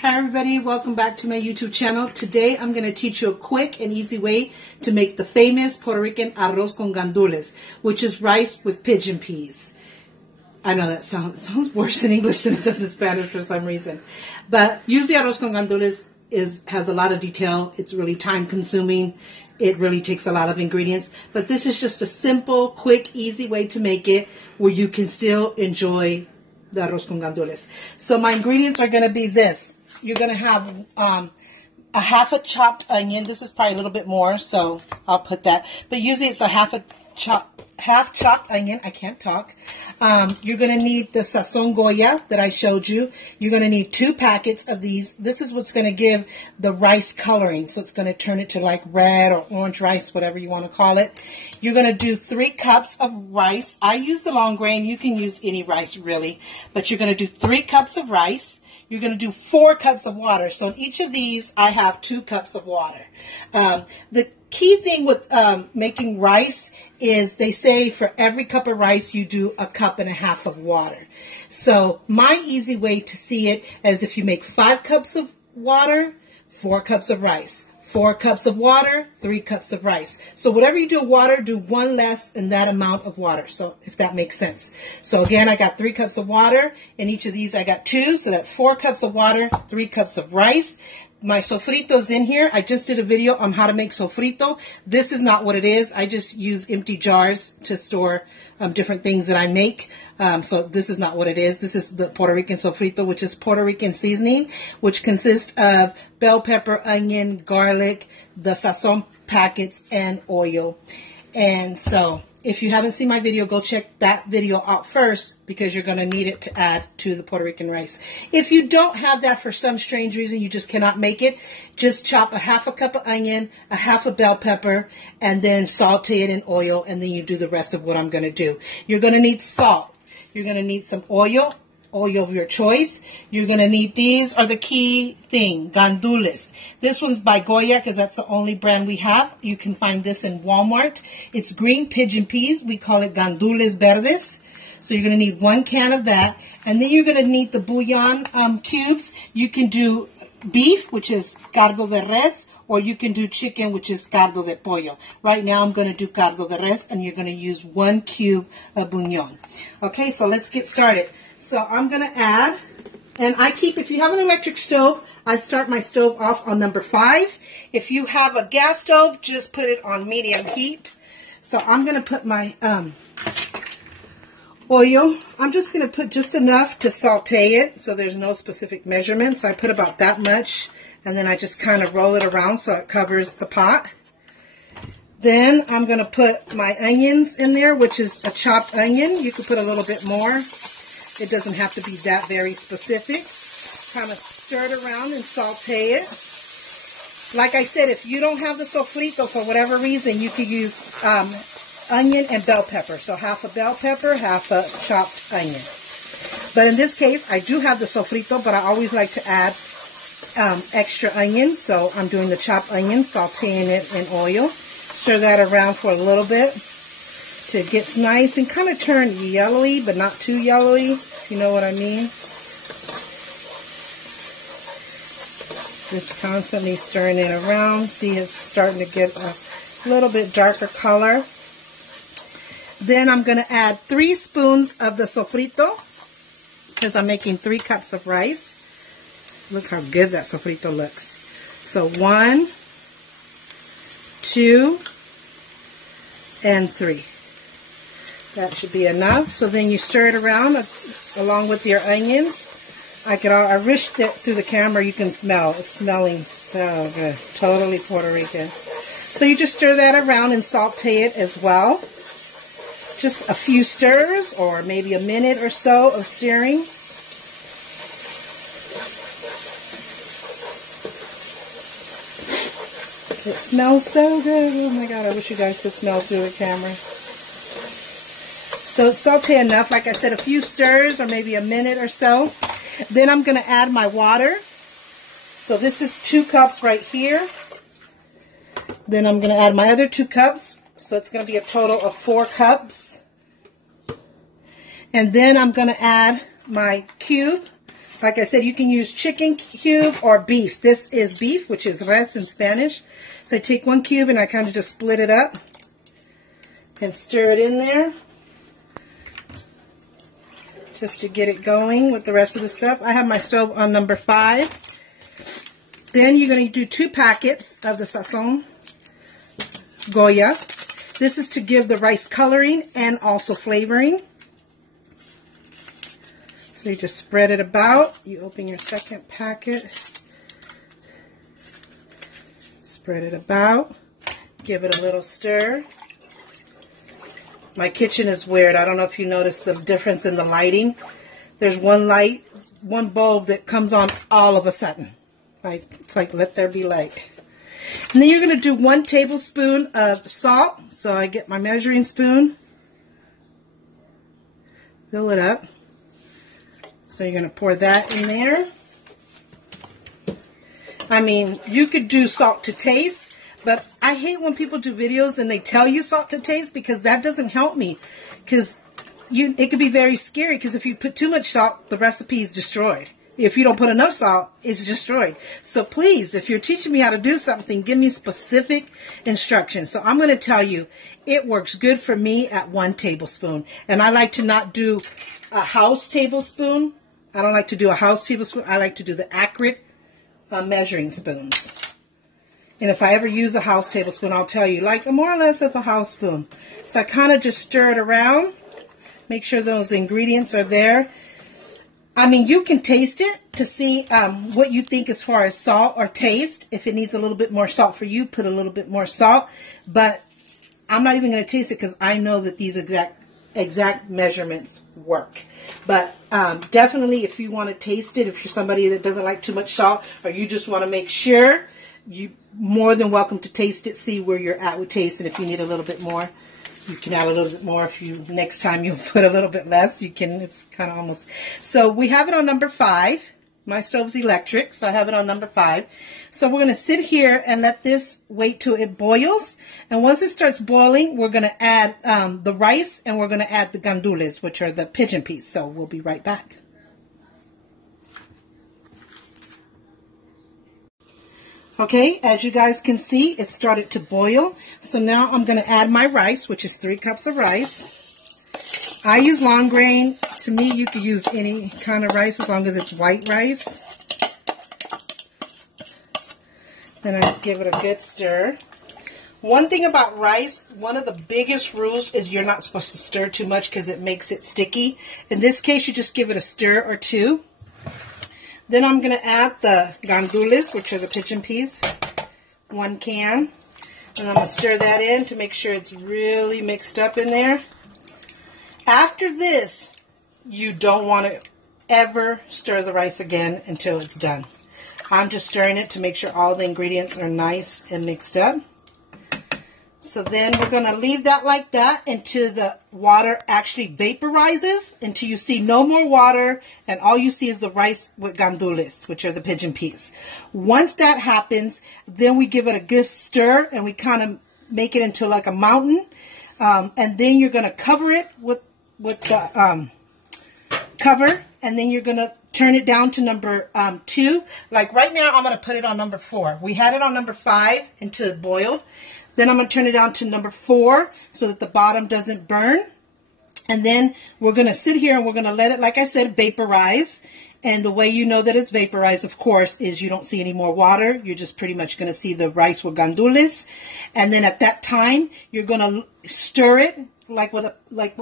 Hi everybody, welcome back to my YouTube channel. Today I'm going to teach you a quick and easy way to make the famous Puerto Rican arroz con gandules, which is rice with pigeon peas. I know that sounds worse in English than it does in Spanish for some reason. But usually arroz con gandules has a lot of detail. It's really time consuming. It really takes a lot of ingredients. But this is just a simple, quick, easy way to make it where you can still enjoy the arroz con gandules. So my ingredients are going to be this. You're going to have a half a chopped onion. This is probably a little bit more, so I'll put that. But usually it's a half chopped onion. I can't talk. You're going to need the Sazon Goya that I showed you. You're going to need 2 packets of these. This is what's going to give the rice coloring. So it's going to turn it to like red or orange rice, whatever you want to call it. You're going to do 3 cups of rice. I use the long grain. You can use any rice really. But you're going to do 3 cups of rice. You're going to do 4 cups of water. So in each of these, I have 2 cups of water. The key thing with making rice is they say for every cup of rice, you do 1.5 cups of water. So my easy way to see it is if you make 5 cups of water, 4 cups of rice. 4 cups of water, 3 cups of rice. So whatever you do water, do 1 less in that amount of water. So if that makes sense. So again, I got 3 cups of water. In each of these, I got 2. So that's 4 cups of water, 3 cups of rice. My sofrito is in here. I just did a video on how to make sofrito. This is not what it is. I just use empty jars to store different things that I make. So this is not what it is. This is the Puerto Rican Sofrito, which is Puerto Rican seasoning, which consists of bell pepper, onion, garlic, the sazon packets, and oil. And so if you haven't seen my video, go check that video out first because you're going to need it to add to the Puerto Rican rice. If you don't have that for some strange reason, you just cannot make it, just chop 1/2 cup of onion, 1/2 bell pepper, and then saute it in oil, and then you do the rest of what I'm going to do. You're going to need salt. You're going to need some oil of your choice. You're going to need, these are the key thing, Gandules. This one's by Goya because that's the only brand we have. You can find this in Walmart. It's green pigeon peas. We call it Gandules Verdes. So you're going to need 1 can of that. And then you're going to need the bouillon cubes. You can do beef, which is cardo de res, or you can do chicken, which is cardo de pollo. Right now I'm going to do cardo de res, and you're going to use 1 cube of bouillon. Okay, so let's get started. So I'm going to add, and if you have an electric stove, I start my stove off on number 5. If you have a gas stove, just put it on medium heat. So I'm going to put my oil. I'm just going to put just enough to saute it, so there's no specific measurement. So I put about that much, and then I just kind of roll it around so it covers the pot. Then I'm going to put my onions in there, which is a chopped onion. You could put a little bit more. It doesn't have to be that very specific. Kind of stir it around and saute it. Like I said, if you don't have the sofrito for whatever reason, you could use onion and bell pepper. So 1/2 bell pepper, 1/2 chopped onion. But in this case, I do have the sofrito, but I always like to add extra onions. So I'm doing the chopped onion, sauteing it in oil. Stir that around for a little bit till it gets nice and kind of turn yellowy, but not too yellowy, if you know what I mean. Just constantly stirring it around. See, it's starting to get a little bit darker color. Then I'm going to add 3 spoons of the sofrito because I'm making 3 cups of rice. Look how good that sofrito looks. So 1, 2, and 3. That should be enough. So then you stir it around along with your onions. I wished it through the camera. You can smell. It's smelling so good. Totally Puerto Rican. So you just stir that around and saute it as well. Just a few stirs or maybe a minute or so of stirring. It smells so good. Oh my God, I wish you guys could smell through the camera. So saute enough, like I said, a few stirs or maybe a minute or so. Then I'm going to add my water. So this is 2 cups right here. Then I'm going to add my other 2 cups. So it's going to be a total of 4 cups. And then I'm going to add my cube Like I said, you can use chicken cube or beef. This is beef, which is res in Spanish. So I take 1 cube and I kind of just split it up and stir it in there just to get it going with the rest of the stuff. I have my stove on number 5. Then you're going to do 2 packets of the Sazon Goya. This is to give the rice coloring and also flavoring. So you just spread it about. You open your second packet. Spread it about. Give it a little stir. My kitchen is weird. I don't know if you noticed the difference in the lighting. There's one bulb that comes on all of a sudden. It's like, let there be light. And then you're going to do 1 tablespoon of salt. So I get my measuring spoon. Fill it up. So you're going to pour that in there. I mean, you could do salt to taste, but I hate when people do videos and they tell you salt to taste, because that doesn't help me. Because it could be very scary, because if you put too much salt, the recipe is destroyed. If you don't put enough salt, it's destroyed. So please, if you're teaching me how to do something, give me specific instructions. So I'm going to tell you, it works good for me at 1 tablespoon. And I like to not do a house tablespoon. I don't like to do a house tablespoon. I like to do the accurate measuring spoons. And if I ever use a house tablespoon, I'll tell you, like more or less of a house spoon. So I kind of just stir it around. Make sure those ingredients are there. I mean, you can taste it to see what you think as far as salt or taste. If it needs a little bit more salt for you, put a little bit more salt. But I'm not even going to taste it, because I know that these exact measurements work. But definitely, if you want to taste it, if you're somebody that doesn't like too much salt, or you just want to make sure, you're more than welcome to taste it, see where you're at with taste, and if you need a little bit more, you can add a little bit more. If you, next time you put a little bit less, you can, it's kind of almost. So we have it on number 5. My stove's electric, so I have it on number 5. So we're going to sit here and let this wait till it boils. And once it starts boiling, we're going to add the rice, and we're going to add the gandules, which are the pigeon peas. So we'll be right back. Okay, as you guys can see, it started to boil. So now I'm going to add my rice, which is 3 cups of rice. I use long grain. To me, you could use any kind of rice as long as it's white rice. Then I give it a good stir. One thing about rice, one of the biggest rules is you're not supposed to stir too much, because it makes it sticky. In this case, you just give it a stir or 2. Then I'm going to add the gandules, which are the pigeon peas, 1 can. And I'm going to stir that in to make sure it's really mixed up in there. After this, you don't want to ever stir the rice again until it's done. I'm just stirring it to make sure all the ingredients are nice and mixed up. So then we're going to leave that like that until the water actually vaporizes, until you see no more water and all you see is the rice with gandules, which are the pigeon peas. Once that happens, then we give it a good stir and we kind of make it into like a mountain. And then you're going to cover it with the cover, and then you're going to turn it down to number 2. Like right now, I'm going to put it on number 4. We had it on number 5 until it boiled. Then I'm going to turn it down to number 4 so that the bottom doesn't burn. And then we're going to sit here and we're going to let it, like I said, vaporize. And the way you know that it's vaporized, of course, is you don't see any more water. You're just pretty much going to see the rice with gandules. And then at that time, you're going to stir it like with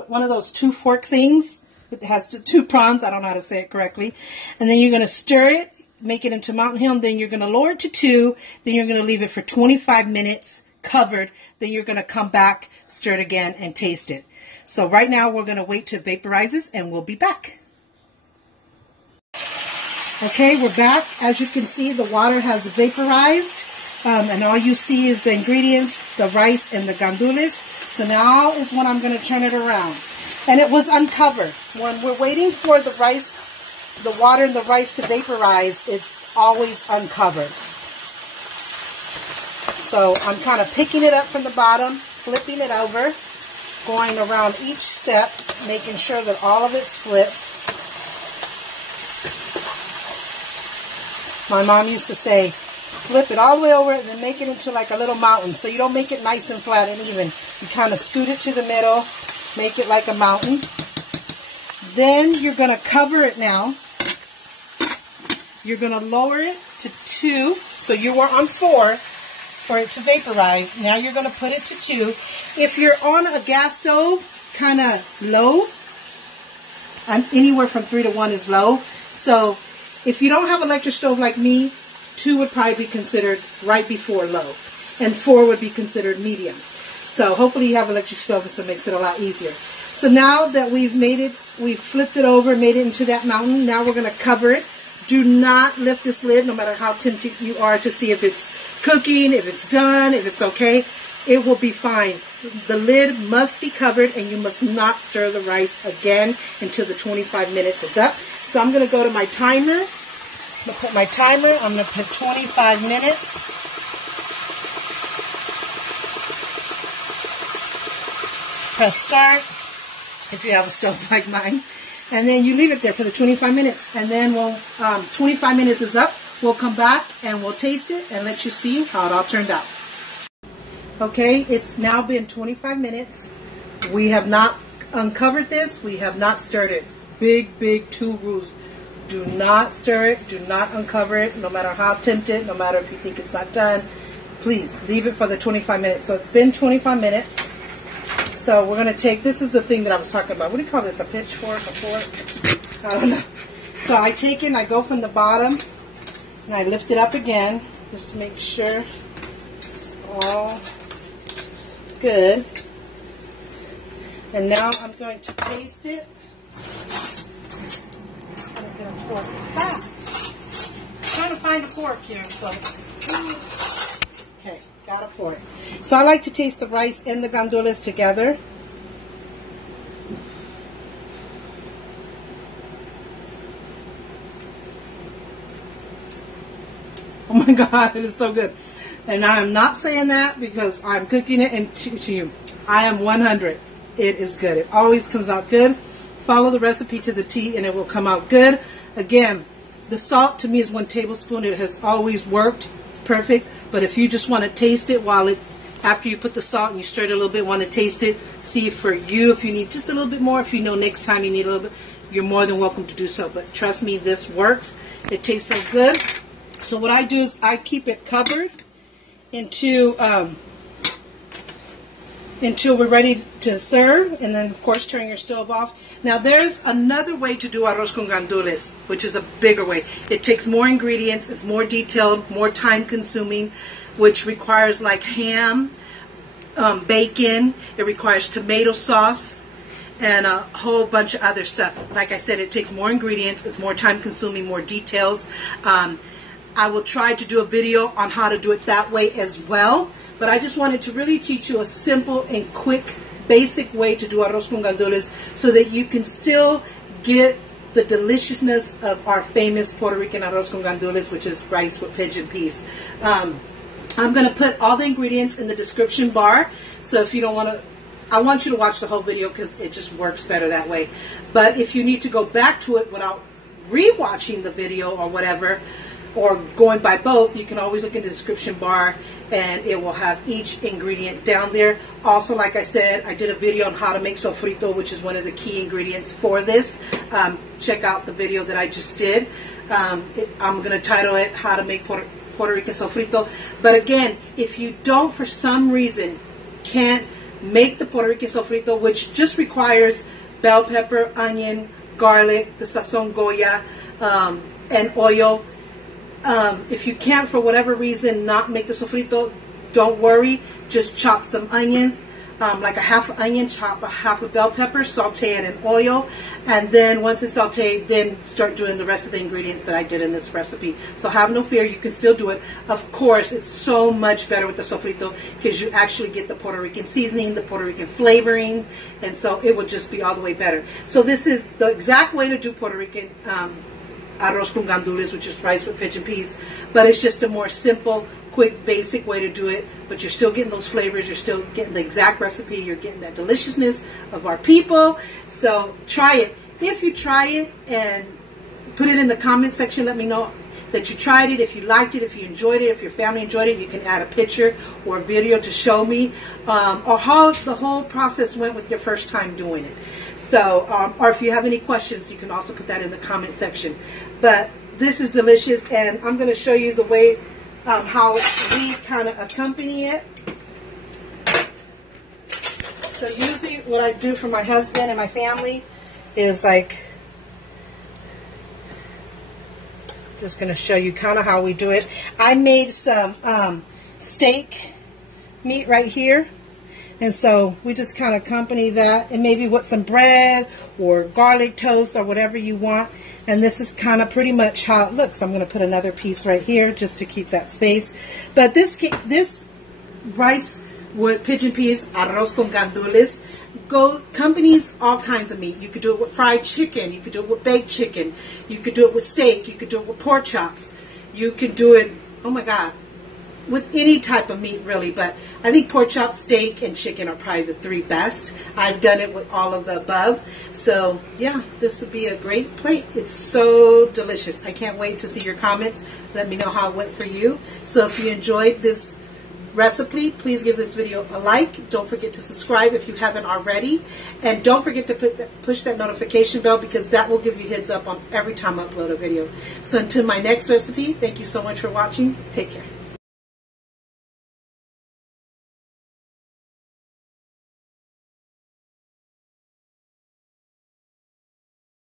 one of those 2-fork things. It has 2 prongs. I don't know how to say it correctly. And then you're going to stir it, make it into Mountain Hill. Then you're going to lower it to 2. Then you're going to leave it for 25 minutes. Covered, then you're going to come back, stir it again, and taste it. So right now we're going to wait till it vaporizes, and we'll be back. Okay, we're back. As you can see, the water has vaporized, and all you see is the ingredients, the rice and the gandules. So now is when I'm going to turn it around. And it was uncovered. When we're waiting for the rice, the water and the rice to vaporize, it's always uncovered. So I'm kind of picking it up from the bottom, flipping it over, going around each step, making sure that all of it's flipped. My mom used to say, flip it all the way over and then make it into like a little mountain. So you don't make it nice and flat and even. You kind of scoot it to the middle, make it like a mountain. Then you're going to cover it now. You're going to lower it to 2. So you were on 4 for it to vaporize. Now you're going to put it to 2. If you're on a gas stove, kind of low, anywhere from 3 to 1 is low. So if you don't have an electric stove like me, 2 would probably be considered right before low, and 4 would be considered medium. So hopefully you have an electric stove, so it makes it a lot easier. So now that we've flipped it over, made it into that mountain, now we're going to cover it. Do not lift this lid, no matter how tempted you are to see if it's cooking, if it's done, if it's okay. It will be fine. The lid must be covered, and you must not stir the rice again until the 25 minutes is up. So I'm going to go to my timer. I'm going to put my timer. I'm going to put 25 minutes. Press start if you have a stove like mine. And then you leave it there for the 25 minutes. And then 25 minutes is up. We'll come back and we'll taste it and let you see how it all turned out. Okay, it's now been 25 minutes. We have not uncovered this. We have not stirred it. Big 2 rules. Do not stir it. Do not uncover it. No matter how tempted, no matter if you think it's not done, please leave it for the 25 minutes. So it's been 25 minutes. So we're going to take, this is the thing that I was talking about. What do you call this? A pitchfork? A fork? I don't know. So I take it and I go from the bottom and I lift it up again just to make sure it's all good. And now I'm going to taste it. I'm going to get a fork. I'm trying to find a fork here, folks. Okay, got a fork. So I like to taste the rice and the gandules together. Oh my God, it is so good. And I am not saying that because I'm cooking it and teaching you. I am 100. It is good. It always comes out good. Follow the recipe to the T and it will come out good. Again, the salt to me is 1 tablespoon. It has always worked. It's perfect. But if you just want to taste it after you put the salt and you stir it a little bit, want to taste it, see for you if you need just a little bit more. If you know next time you need a little bit, you're more than welcome to do so. But trust me, this works. It tastes so good. So what I do is I keep it covered until we're ready to serve, and then of course turn your stove off. Now there's another way to do arroz con gandules, which is a bigger way. It takes more ingredients, it's more detailed, more time consuming, which requires like ham, bacon, it requires tomato sauce, and a whole bunch of other stuff. Like I said, it takes more ingredients, it's more time consuming, more details. I will try to do a video on how to do it that way as well. But I just wanted to really teach you a simple and quick, basic way to do arroz con gandules so that you can still get the deliciousness of our famous Puerto Rican arroz con gandules, which is rice with pigeon peas. I'm going to put all the ingredients in the description bar. So if you don't want to, I want you to watch the whole video because it just works better that way. But if you need to go back to it without re-watching the video or whatever, or going by both, you can always look in the description bar and it will have each ingredient down there. Also, like I said, I did a video on how to make sofrito, which is one of the key ingredients for this. Check out the video that I just did. I'm going to title it How to Make Puerto Rican Sofrito. But again, if you don't, for some reason, can't make the Puerto Rican Sofrito, which just requires bell pepper, onion, garlic, the Sazon Goya, and oil. If you can't, for whatever reason, not make the sofrito, don't worry. Just chop some onions, like a half onion, chop a half a bell pepper, saute it in oil, and then once it's sauteed, then start doing the rest of the ingredients that I did in this recipe. So have no fear, you can still do it. Of course, it's so much better with the sofrito because you actually get the Puerto Rican seasoning, the Puerto Rican flavoring, and so it will just be all the way better. So this is the exact way to do Puerto Rican arroz con gandules, which is rice with pigeon peas, but it's just a more simple, quick, basic way to do it. But you're still getting those flavors, you're still getting the exact recipe, you're getting that deliciousness of our people. So try it. If you try it and put it in the comment section, let me know that you tried it. If you liked it, if you enjoyed it, if your family enjoyed it, you can add a picture or a video to show me, or how the whole process went with your first time doing it. So, or if you have any questions, you can also put that in the comment section. But this is delicious, and I'm going to show you the way how we kind of accompany it. So usually what I do for my husband and my family is like, just going to show you kind of how we do it. I made some steak meat right here. And so we just kind of accompany that, and maybe with some bread or garlic toast or whatever you want. And this is kind of pretty much how it looks. I'm going to put another piece right here just to keep that space. But this rice with pigeon peas, arroz con gandules, accompanies all kinds of meat. You could do it with fried chicken. You could do it with baked chicken. You could do it with steak. You could do it with pork chops. You can do it, oh my God, with any type of meat really, but I think pork chop, steak, and chicken are probably the three best. I've done it with all of the above. So yeah, this would be a great plate. It's so delicious. I can't wait to see your comments. Let me know how it went for you. So if you enjoyed this recipe, please give this video a like. Don't forget to subscribe if you haven't already, and don't forget to push that notification bell, because that will give you heads up on every time I upload a video. So until my next recipe, thank you so much for watching. Take care.